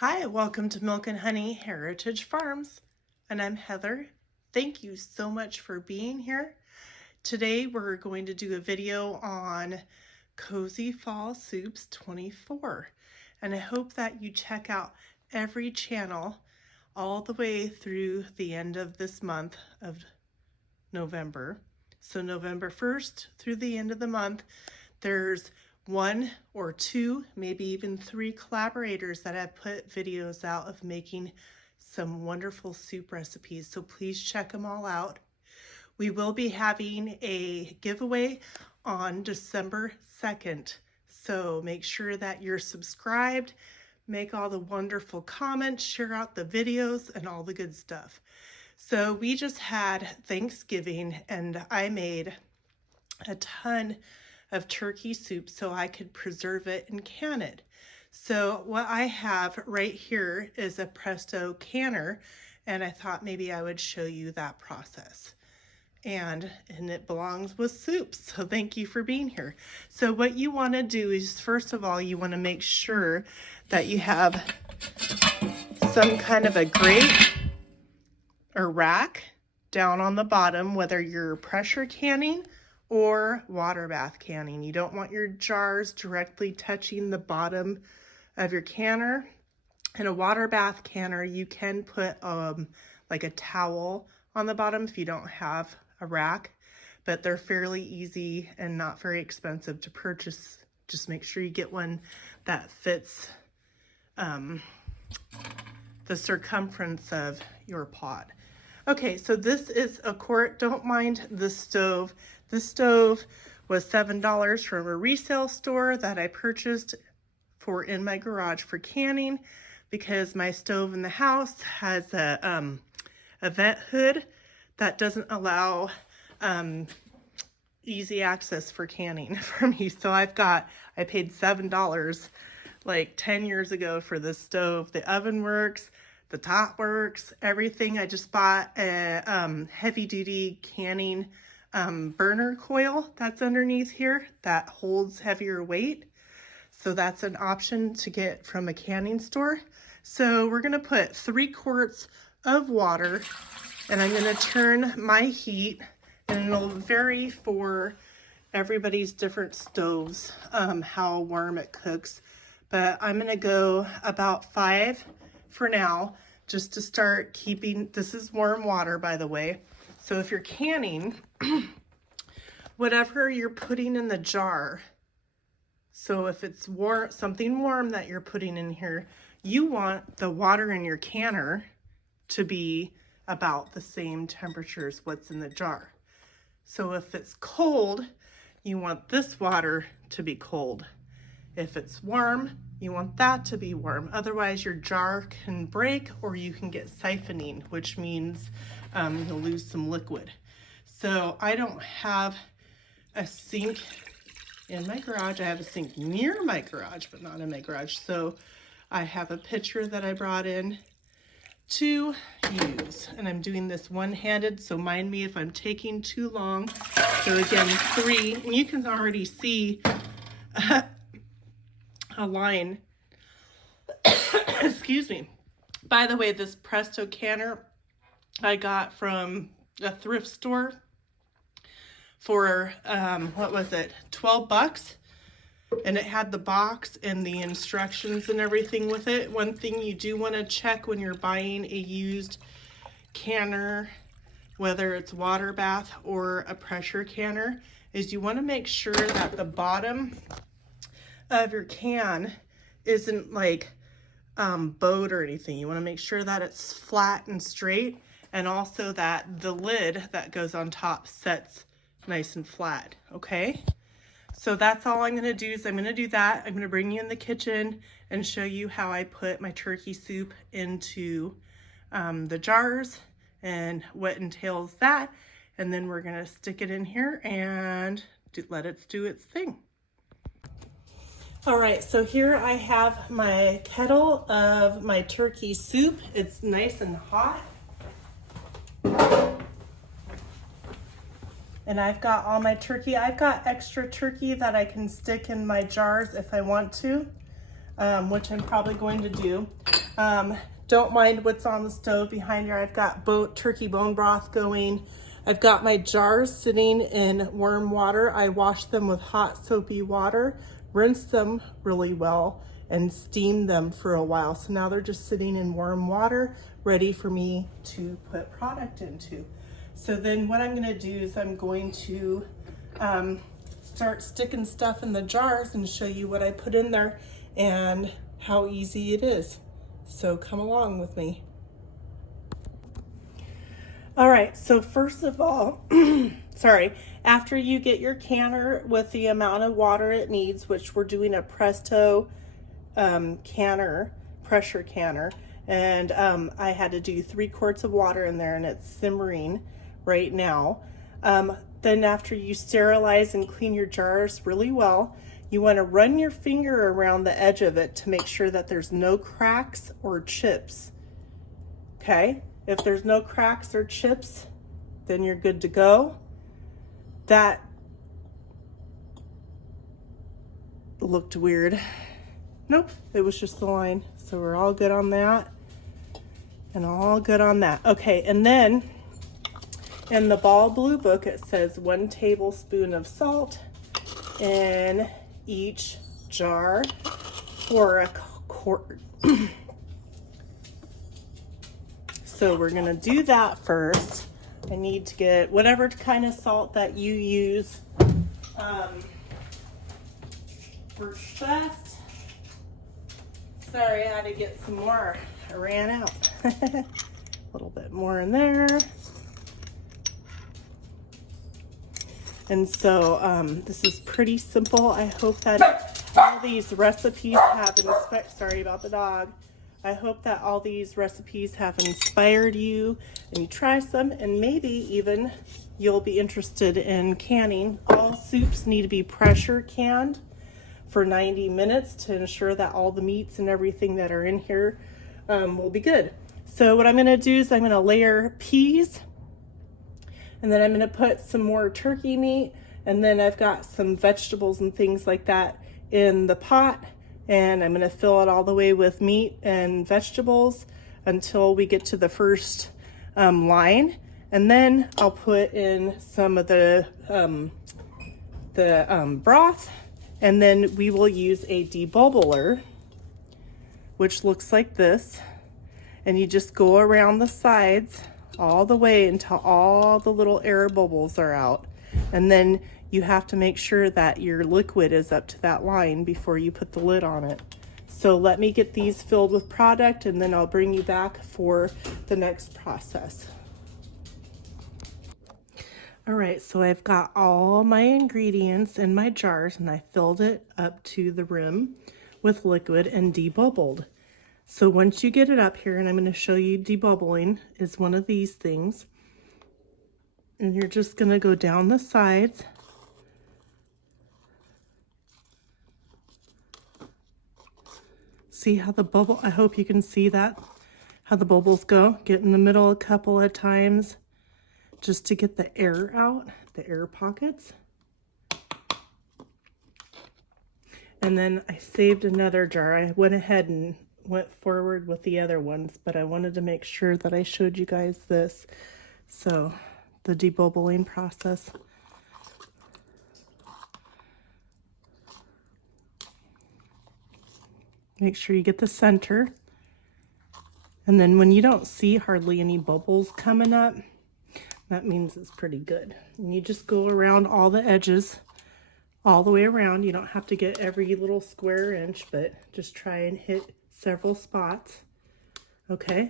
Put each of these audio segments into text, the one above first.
Hi, welcome to Milk and Honey Heritage Farms, and I'm Heather. Thank you so much for being here. Today we're going to do a video on Cozy Fall Soups 24, and I hope that you check out every channel all the way through the end of this month of November. So November 1st through the end of the month, there's one or two, maybe even three collaborators that have put videos out of making some wonderful soup recipes. So please check them all out. We will be having a giveaway on December 2nd. So make sure that you're subscribed, make all the wonderful comments, share out the videos and all the good stuff. So we just had Thanksgiving and I made a ton of turkey soup so I could preserve it and can it. So what I have right here is a Presto canner, and I thought maybe I would show you that process. And it belongs with soups, so thank you for being here. So what you want to do is, first of all, you want to make sure that you have some kind of a grate or rack down on the bottom, whether you're pressure canning or water bath canning. You don't want your jars directly touching the bottom of your canner. In a water bath canner, you can put like a towel on the bottom if you don't have a rack, but they're fairly easy and not very expensive to purchase. Just make sure you get one that fits the circumference of your pot. Okay, so this is a quart. Don't mind the stove. The stove was $7 from a resale store that I purchased for in my garage for canning, because my stove in the house has a vent hood that doesn't allow easy access for canning for me. So I paid $7 like 10 years ago for this stove. The oven works, the top works, everything. I just bought a heavy duty canning burner coil that's underneath here that holds heavier weight. So that's an option to get from a canning store. So we're gonna put 3 quarts of water, and I'm gonna turn my heat, and it'll vary for everybody's different stoves, how warm it cooks. But I'm gonna go about 5 for now, just to start keeping, this is warm water, by the way. So if you're canning, whatever you're putting in the jar, so if it's warm, something warm that you're putting in here, you want the water in your canner to be about the same temperature as what's in the jar. So if it's cold, you want this water to be cold. If it's warm, you want that to be warm. Otherwise your jar can break, or you can get siphoning, which means you'll lose some liquid. So I don't have a sink in my garage. I have a sink near my garage, but not in my garage. So I have a pitcher that I brought in to use, and I'm doing this one-handed, so mind me if I'm taking too long. So again, 3, and you can already see a line. Excuse me. By the way, this Presto canner I got from a thrift store for what was it, 12 bucks, and it had the box and the instructions and everything with it. One thing you do want to check when you're buying a used canner, whether it's water bath or a pressure canner, is you want to make sure that the bottom of your can isn't like bowed or anything. You want to make sure that it's flat and straight, and also that the lid that goes on top sets nice and flat. Okay, so that's all I'm going to do. Is I'm going to do that. I'm going to bring you in the kitchen and show you how I put my turkey soup into the jars and what entails that, and then we're going to stick it in here and let it do its thing. All right, so here I have my kettle of my turkey soup. It's nice and hot. And I've got all my turkey. I've got extra turkey that I can stick in my jars if I want to, which I'm probably going to do. Don't mind what's on the stove behind here. I've got turkey bone broth going. I've got my jars sitting in warm water. I washed them with hot soapy water, rinsed them really well, and steamed them for a while. So now they're just sitting in warm water, ready for me to put product into. So then what I'm gonna do is I'm going to start sticking stuff in the jars and show you what I put in there and how easy it is. So come along with me. All right, so first of all, after you get your canner with the amount of water it needs, which we're doing a Presto pressure canner, and I had to do 3 quarts of water in there and it's simmering right now. Then after you sterilize and clean your jars really well, you want to run your finger around the edge of it to make sure that there's no cracks or chips. Okay? If there's no cracks or chips, then you're good to go. That looked weird. Nope, it was just the line. So we're all good on that. And all good on that. Okay, and then in the Ball Blue book, it says 1 tablespoon of salt in each jar for a quart. So we're gonna do that first. I need to get whatever kind of salt that you use works best. Sorry, I had to get some more. I ran out. A little bit more in there. And so this is pretty simple. I hope that all these recipes have sorry about the dog. I hope that all these recipes have inspired you and you try some, and maybe even you'll be interested in canning. All soups need to be pressure canned for 90 minutes to ensure that all the meats and everything that are in here will be good. So what I'm gonna do is I'm gonna layer peas, and then I'm gonna put some more turkey meat, and then I've got some vegetables and things like that in the pot, and I'm gonna fill it all the way with meat and vegetables until we get to the first line. And then I'll put in some of the broth, and then we will use a debubbler, which looks like this. And you just go around the sides all the way until all the little air bubbles are out. And then you have to make sure that your liquid is up to that line before you put the lid on it. So let me get these filled with product, and then I'll bring you back for the next process. All right, so I've got all my ingredients in my jars, and I filled it up to the rim with liquid and debubbled. So once you get it up here, and I'm going to show you debubbling is one of these things, and you're just going to go down the sides. See how the bubble, I hope you can see that, how the bubbles go. Get in the middle a couple of times just to get the air out, the air pockets. And then I saved another jar. I went ahead and went forward with the other ones, but I wanted to make sure that I showed you guys this. So the debubbling process. Make sure you get the center. And then when you don't see hardly any bubbles coming up, that means it's pretty good. And you just go around all the edges, all the way around. You don't have to get every little square inch, but just try and hit several spots. Okay,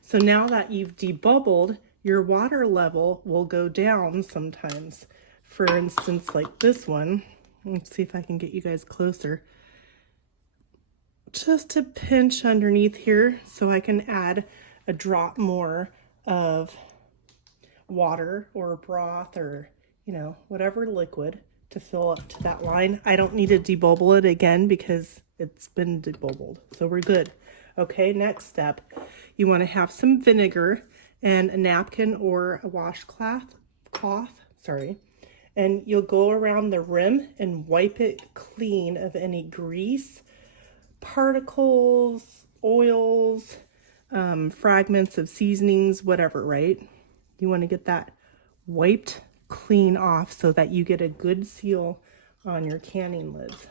so now that you've debubbled, your water level will go down sometimes. For instance, like this one. Let's see if I can get you guys closer. Just a pinch underneath here so I can add a drop more of water or broth or, you know, whatever liquid to fill up to that line. I don't need to debubble it again because it's been debubbled, so we're good. Okay, next step, you want to have some vinegar and a napkin or a washcloth, and you'll go around the rim and wipe it clean of any grease, particles, oils, fragments of seasonings, whatever, right? You want to get that wiped clean off so that you get a good seal on your canning lids.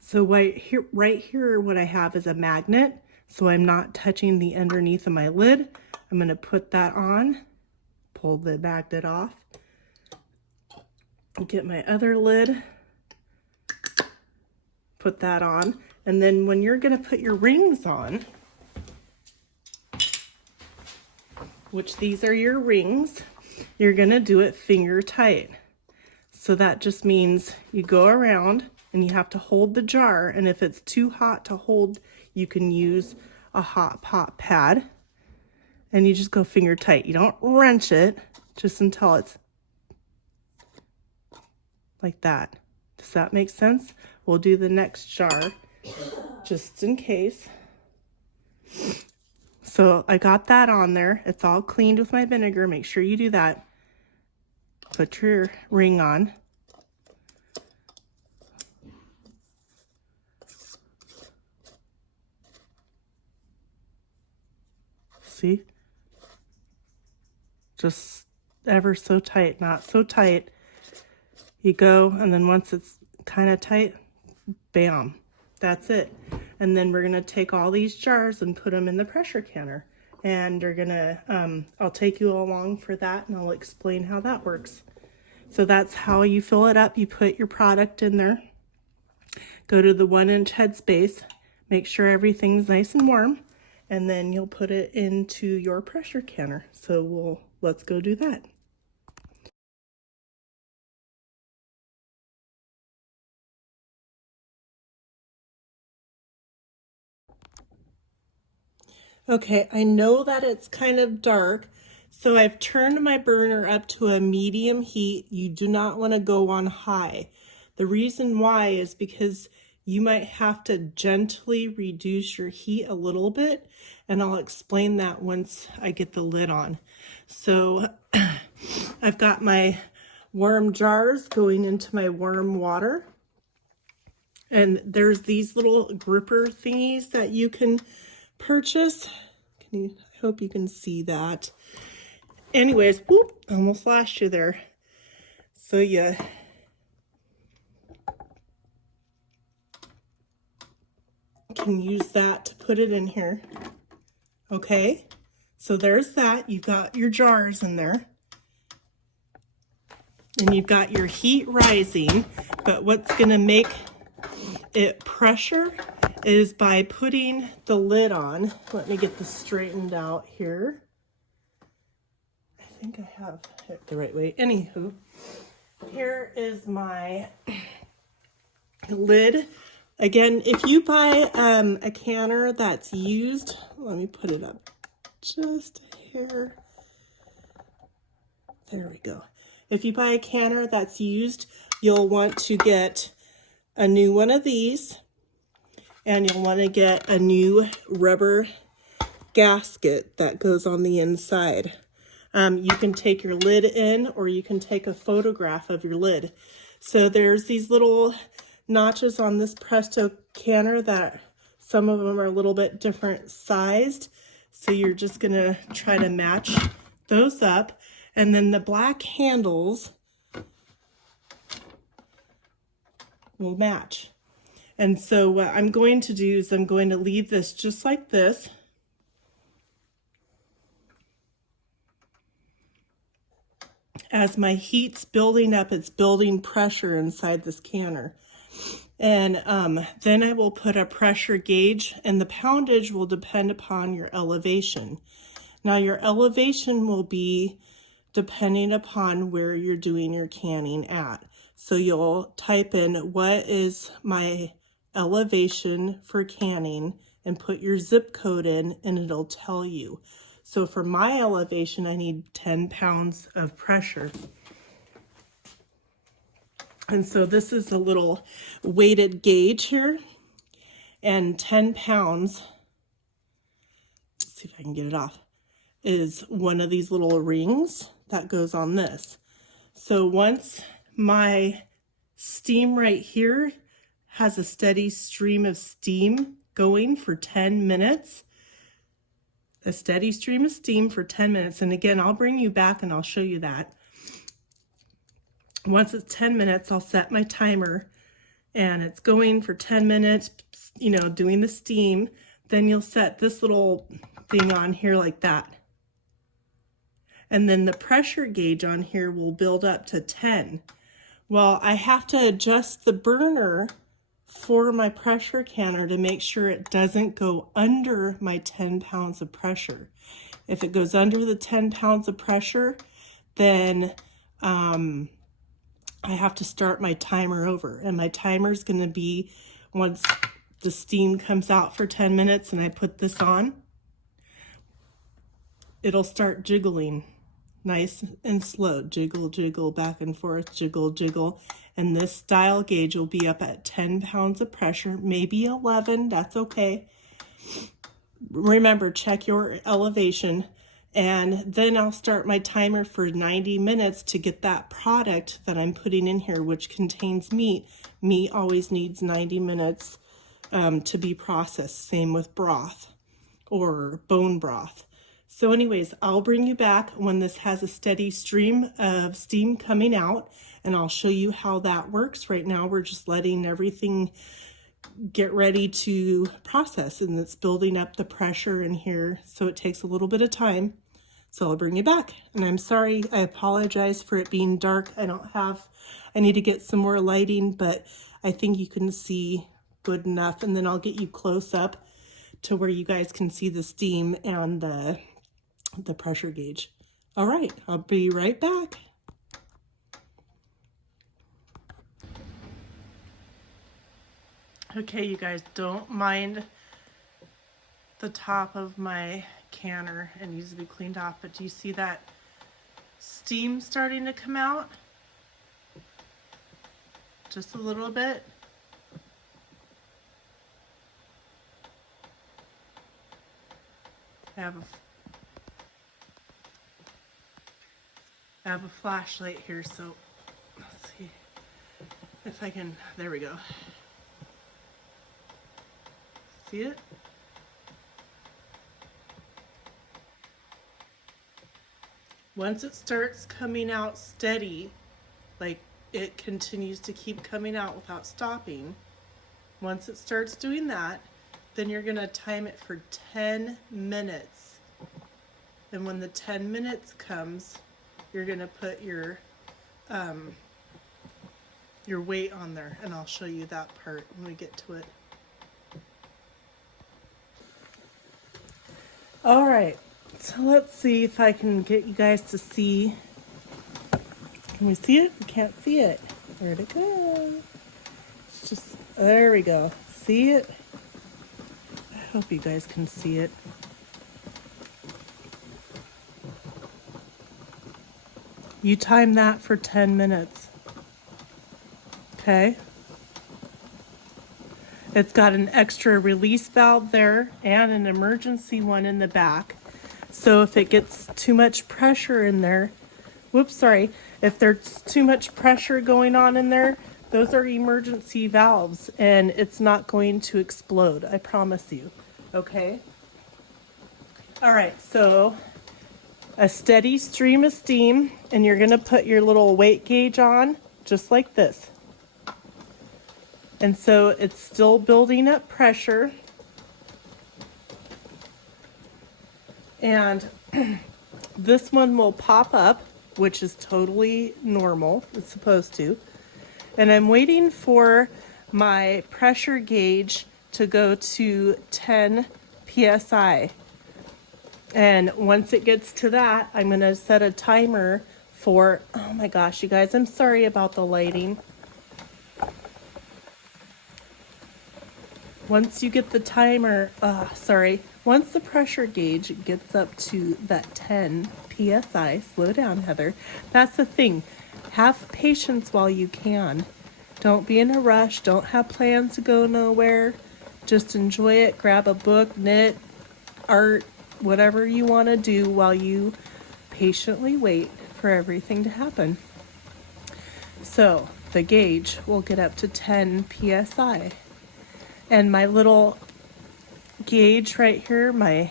So right here, what I have is a magnet, so I'm not touching the underneath of my lid. I'm going to put that on, pull the magnet off, get my other lid, put that on, and then when you're going to put your rings on, which these are your rings, you're going to do it finger tight. So that just means you go around and you have to hold the jar, and if it's too hot to hold, you can use a hot pot pad, and you just go finger tight. You don't wrench it, just until it's like that. Does that make sense? We'll do the next jar just in case. So I got that on there. It's all cleaned with my vinegar. Make sure you do that. Put your ring on. See? Just ever so tight, not so tight. You go, and then once it's kind of tight, bam, that's it. And then we're gonna take all these jars and put them in the pressure canner. And they're gonna, I'll take you along for that, and I'll explain how that works. So that's how you fill it up. You put your product in there, go to the 1-inch headspace, make sure everything's nice and warm, and then you'll put it into your pressure canner. So let's go do that. Okay, I know that it's kind of dark, so I've turned my burner up to a medium heat. You do not want to go on high. The reason why is because you might have to gently reduce your heat a little bit, and I'll explain that once I get the lid on. So I've got my warm jars going into my warm water, and there's these little gripper thingies that you can purchase. I hope you can see that. Anyways, whoop, almost lost you there. So you can use that to put it in here. Okay, so there's that. You've got your jars in there, and you've got your heat rising, but what's gonna make it pressure is by putting the lid on. Let me get this straightened out here. I think I have it the right way. Anywho, here is my lid. Again, if you buy a canner that's used, let me put it up just a hair. There we go. If you buy a canner that's used, you'll want to get a new one of these, and you'll want to get a new rubber gasket that goes on the inside. You can take your lid in, or you can take a photograph of your lid. So there's these little notches on this Presto canner that some of them are a little bit different sized. So you're just gonna try to match those up. And then the black handles will match. And so what I'm going to do is I'm going to leave this just like this. As my heat's building up, it's building pressure inside this canner. And then I will put a pressure gauge, and the poundage will depend upon your elevation. Now your elevation will be depending upon where you're doing your canning at. So you'll type in what is my elevation for canning and put your zip code in, and it'll tell you. So for my elevation, I need 10 pounds of pressure. And so this is a little weighted gauge here, and 10 pounds, let's see if I can get it off, is one of these little rings that goes on this. So once my steam right here has a steady stream of steam going for 10 minutes. A steady stream of steam for 10 minutes. And again, I'll bring you back and I'll show you that. Once it's 10 minutes, I'll set my timer and it's going for 10 minutes, you know, doing the steam. Then you'll set this little thing on here like that. And then the pressure gauge on here will build up to 10. Well, I have to adjust the burner for my pressure canner to make sure it doesn't go under my 10 pounds of pressure. If it goes under the 10 pounds of pressure, then I have to start my timer over. And my timer is going to be once the steam comes out for 10 minutes and I put this on, it'll start jiggling. Nice and slow, jiggle, jiggle, back and forth, jiggle, jiggle. And this dial gauge will be up at 10 pounds of pressure, maybe 11, that's okay. Remember, check your elevation. And then I'll start my timer for 90 minutes to get that product that I'm putting in here, which contains meat. Meat always needs 90 minutes to be processed, same with broth or bone broth. So anyways, I'll bring you back when this has a steady stream of steam coming out, and I'll show you how that works. Right now, we're just letting everything get ready to process, and it's building up the pressure in here, so it takes a little bit of time. So I'll bring you back. And I'm sorry, I apologize for it being dark. I need to get some more lighting, but I think you can see good enough, and then I'll get you close up to where you guys can see the steam and the pressure gauge. All right, I'll be right back. Okay, you guys, don't mind the top of my canner. It needs to be cleaned off, but do you see that steam starting to come out? Just a little bit. I have a flashlight here, so let's see if I can, there we go. See it? Once it starts coming out steady, like it continues to keep coming out without stopping, once it starts doing that, then you're gonna time it for 10 minutes. And when the 10 minutes comes, you're gonna put your weight on there, and I'll show you that part when we get to it. All right, so let's see if I can get you guys to see. Can we see it? We can't see it. Where'd it go? It's just, there we go. See it? I hope you guys can see it. You time that for 10 minutes, okay? It's got an extra release valve there and an emergency one in the back. So if it gets too much pressure in there, if there's too much pressure going on in there, those are emergency valves and it's not going to explode, I promise you, okay? All right, so a steady stream of steam, and you're gonna put your little weight gauge on just like this. And so it's still building up pressure. And this one will pop up, which is totally normal, it's supposed to. And I'm waiting for my pressure gauge to go to 10 PSI. And once it gets to that, I'm gonna set a timer for, oh my gosh, you guys, I'm sorry about the lighting. Once you get the timer, once the pressure gauge gets up to that 10 PSI, slow down, Heather. That's the thing. Have patience while you can. Don't be in a rush. Don't have plans to go nowhere. Just enjoy it. Grab a book, knit, art, whatever you want to do while you patiently wait for everything to happen. So the gauge will get up to 10 PSI. And my little gauge right here, my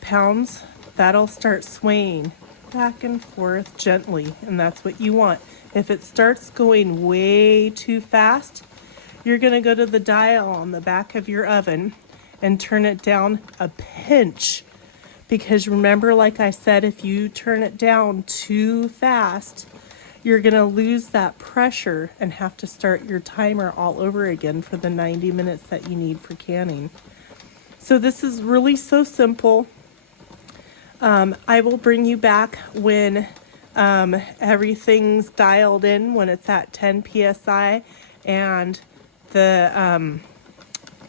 pounds, that'll start swaying back and forth gently, and that's what you want. If it starts going way too fast, you're gonna go to the dial on the back of your oven and turn it down a pinch. Because remember, like I said, if you turn it down too fast, you're gonna lose that pressure and have to start your timer all over again for the 90 minutes that you need for canning. So this is really so simple. I will bring you back when everything's dialed in, when it's at 10 psi and the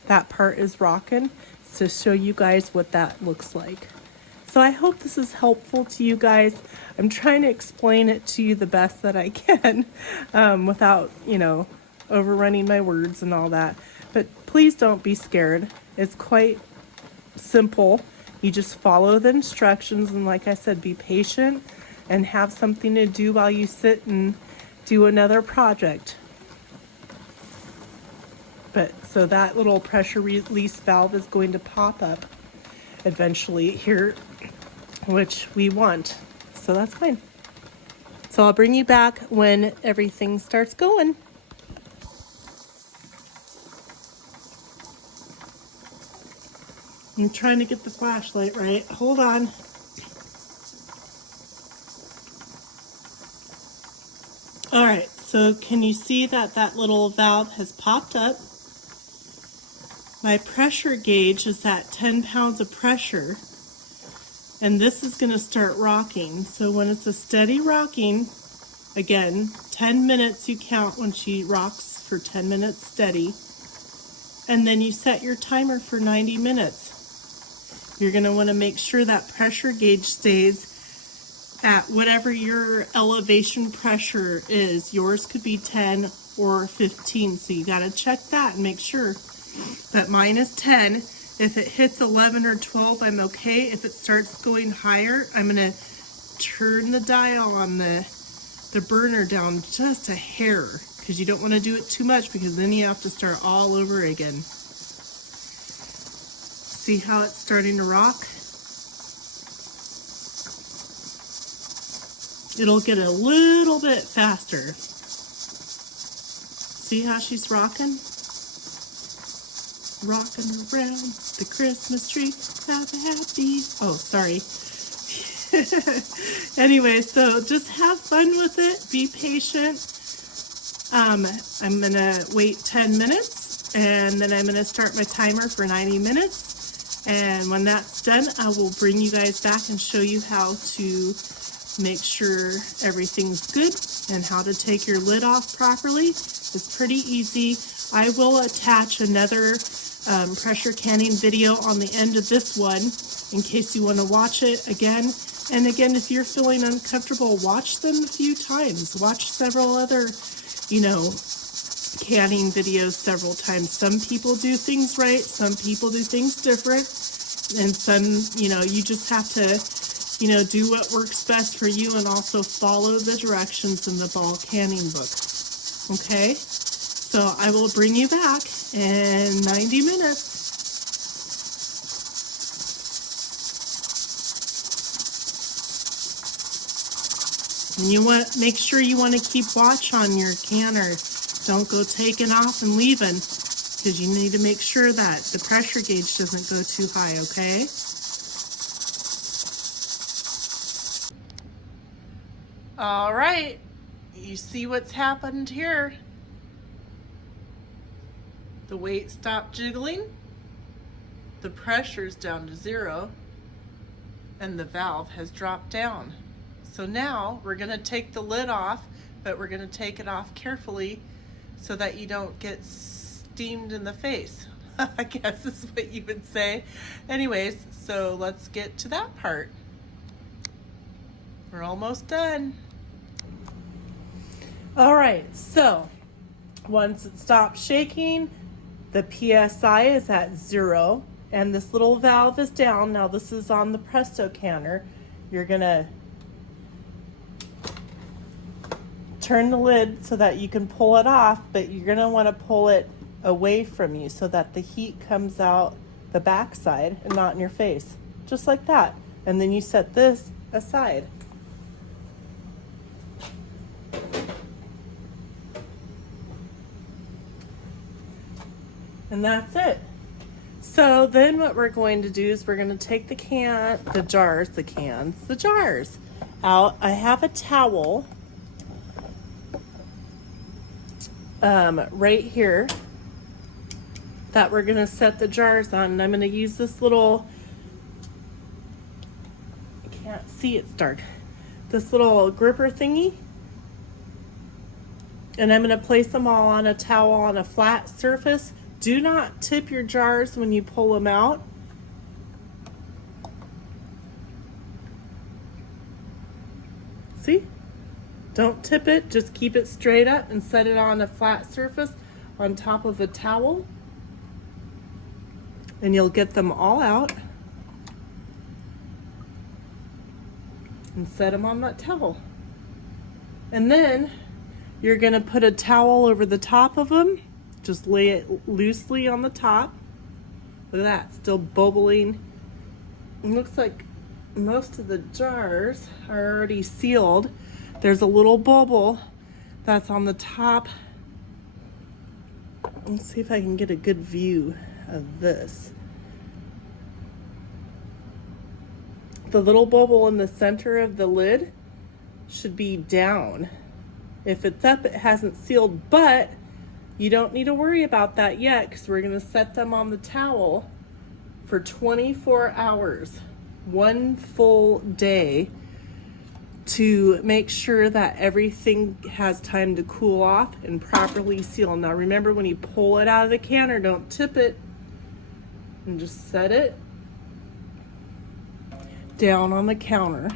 that part is rocking, to show you guys what that looks like. So I hope this is helpful to you guys. I'm trying to explain it to you the best that I can without, you know, overrunning my words and all that. But please don't be scared. It's quite simple. You just follow the instructions, and like I said, be patient and have something to do while you sit and do another project. But so that little pressure release valve is going to pop up eventually here, which we want. So that's fine. So I'll bring you back when everything starts going. I'm trying to get the flashlight right. Hold on. All right, so can you see that that little valve has popped up? My pressure gauge is at 10 pounds of pressure, and this is going to start rocking. So when it's a steady rocking, again, 10 minutes you count when she rocks for 10 minutes steady, and then you set your timer for 90 minutes. You're going to want to make sure that pressure gauge stays at whatever your elevation pressure is. Yours could be 10 or 15, so you got to check that and make sure that mine is 10. If it hits 11 or 12, I'm okay. If it starts going higher, I'm going to turn the dial on the burner down just a hair, because you don't want to do it too much, because then you have to start all over again. See how it's starting to rock? It'll get a little bit faster. See how she's rocking? Rocking around the Christmas tree. Have a happy... Oh, sorry. Anyway, so just have fun with it. Be patient. I'm going to wait 10 minutes, and then I'm going to start my timer for 90 minutes. And when that's done, I will bring you guys back and show you how to make sure everything's good and how to take your lid off properly. It's pretty easy. I will attach another pressure canning video on the end of this one in case you want to watch it again. And again, if you're feeling uncomfortable, watch them a few times. Watch several other, you know, canning videos several times. Some people do things right, some people do things different, and some, you know, you just have to, you know, do what works best for you, and also follow the directions in the ball canning book. Okay? So I will bring you back in 90 minutes. And you want, make sure you want to keep watch on your canner. Don't go taking off and leaving, because you need to make sure that the pressure gauge doesn't go too high, okay? All right, you see what's happened here? The weight stopped jiggling, the pressure's down to 0, and the valve has dropped down. So now we're gonna take the lid off, but we're gonna take it off carefully so that you don't get steamed in the face. I guess is what you would say. Anyways, so let's get to that part. We're almost done. All right, so once it stops shaking, the PSI is at 0, and this little valve is down. Now this is on the Presto canner. You're gonna turn the lid so that you can pull it off, but you're gonna wanna pull it away from you so that the heat comes out the back side and not in your face. Just like that. And then you set this aside. And that's it. So then what we're going to do is we're going to take the jars out. I have a towel right here that we're going to set the jars on. And I'm going to use this little, I can't see, it's dark, this little gripper thingy. And I'm going to place them all on a towel on a flat surface. Do not tip your jars when you pull them out. See? Don't tip it, just keep it straight up and set it on a flat surface on top of a towel. And you'll get them all out. And set them on that towel. And then you're going to put a towel over the top of them. Just lay it loosely on the top. Look at that, still bubbling. It looks like most of the jars are already sealed. There's a little bubble that's on the top. Let's see if I can get a good view of this. The little bubble in the center of the lid should be down. If it's up, it hasn't sealed, but you don't need to worry about that yet because we're going to set them on the towel for 24 hours, one full day, to make sure that everything has time to cool off and properly seal. Now remember, when you pull it out of the canner, don't tip it, and just set it down on the counter.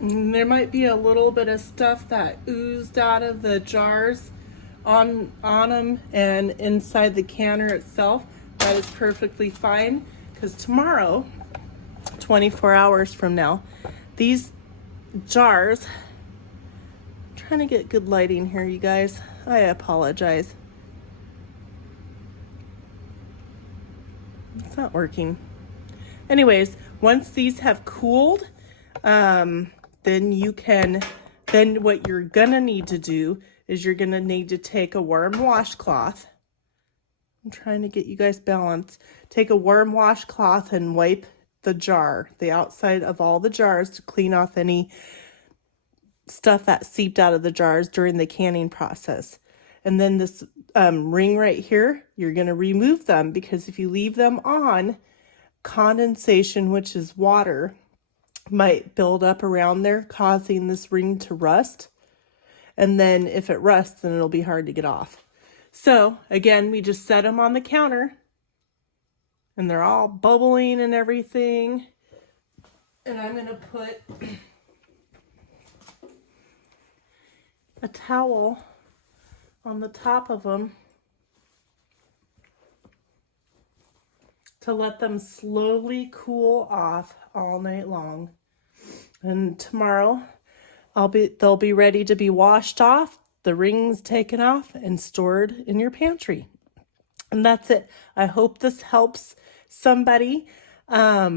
And there might be a little bit of stuff that oozed out of the jars on them and inside the canner itself. That is perfectly fine, because tomorrow, 24 hours from now, these jars, I'm trying to get good lighting here, you guys. I apologize. It's not working. Anyways, once these have cooled, then what you're gonna need to do is you're gonna need to take a warm washcloth. I'm trying to get you guys balanced. Take a warm washcloth and wipe the outside of all the jars, to clean off any stuff that seeped out of the jars during the canning process. And then this ring right here, you're gonna remove them, because if you leave them on, condensation, which is water, might build up around there, causing this ring to rust. And then if it rusts, then it'll be hard to get off. So again, we just set them on the counter and they're all bubbling and everything. And I'm going to put a towel on the top of them to let them slowly cool off all night long. And tomorrow they'll be ready to be washed off, the rings taken off, and stored in your pantry. And that's it. I hope this helps somebody. I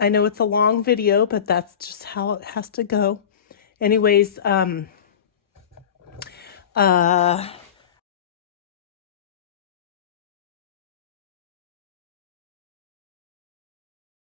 know it's a long video, but that's just how it has to go. Anyways,